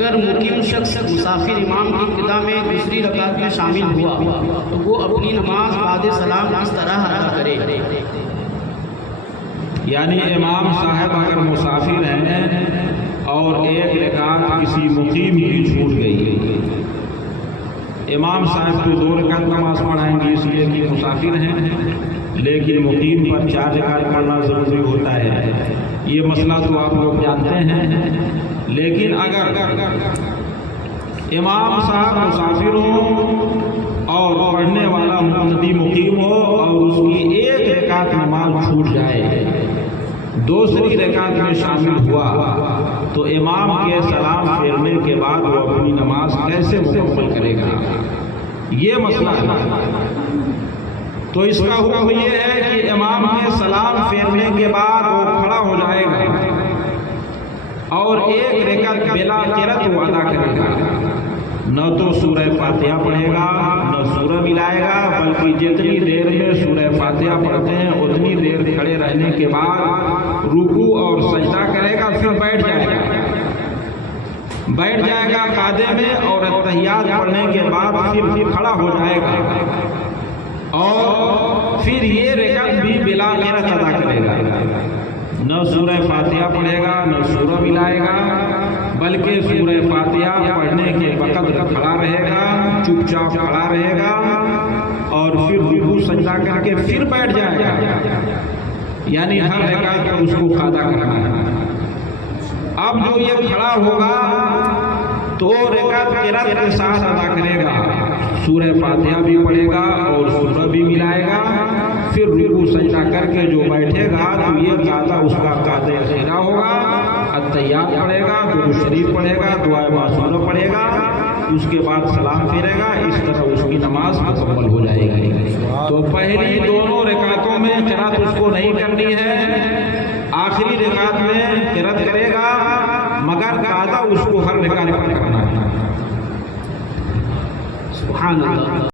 اگر مقیم شخص مسافر امام کی ابتدا میں دوسری رکعت میں شامل ہوا تو وہ اپنی نماز بعد سلام اس طرح ادا کرے۔ یعنی امام صاحب اگر مسافر ہیں اور ایک رکعت کسی مقیم کی چھوٹ گئی، امام صاحب تو 2 رکعت نماز پڑھائیں گے اس لیے کہ مسافر ہیں، لیکن مقیم پر 4 رکعت پڑھنا ضروری ہوتا ہے۔ یہ مسئلہ تو آپ لوگ جانتے ہیں۔ لیکن اگر امام صاحب مسافر ہو اور پڑھنے والا مقتدی مقیم ہو اور اس کی ایک رکعت نماز چھوٹ جائے، دوسری رکعت میں شامل ہوا، تو امام کے سلام پھیرنے کے بعد وہ اپنی نماز کیسے مکمل کرے گا؟ یہ مسئلہ ہے۔ تو اس کا حکم یہ ہے کہ امام کے سلام پھیرنے کے بعد وہ کھڑا ہو جائے گا اور ایک رکعت بلا قرت وہ ادا کرے گا۔ نہ تو سورہ فاتحہ پڑھے گا، نہ سورہ ملائے گا، بلکہ جتنی دیر میں سورہ فاتحہ پڑھتے ہیں اتنی دیر کھڑے رہنے کے بعد رکوع اور سجدہ کرے گا، پھر بیٹھ جائے گا قعدے میں، اور تحیات پڑھنے کے بعد پھر کھڑا ہو جائے گا اور پھر یہ رکعت بھی بلا قرت ادا کرے گا۔ نہ سورہ فاتحہ پڑھے گا، نہ سورہ ملائے گا، بلکہ سورہ فاتحہ پڑھنے کے وقت کھڑا رہے گا، چپ چاپ کھڑا رہے گا، اور پھر رکوع سجدہ کر کے پھر بیٹھ جائے گا۔ یعنی ہر رکعت پر اس کو قاعدہ کرنا ہے۔ اب جو یہ کھڑا ہوگا تو رکعت قرات کے ساتھ ادا کرے گا، سورہ فاتحہ بھی پڑھے گا اور سورہ بھی ملائے گا، پھر رکوع سجدہ کر کے جو بیٹھے گا تو یہ قاعدہ اس کا قاعدہ خیرہ ہوگا، التحیات پڑھے گا، درود شریف پڑھے گا، دعائے معصورہ پڑھے گا، اس کے بعد سلام پھیرے گا، اس طرح اس کی نماز مکمل ہو جائے گی۔ تو پہلی دونوں رکعتوں میں قرات اس کو نہیں کرنی ہے، آخری رکعت میں قرات کرے گا، مگر قاعدہ اس کو ہر رکعت پر کرنا ہے۔ سبحان اللہ۔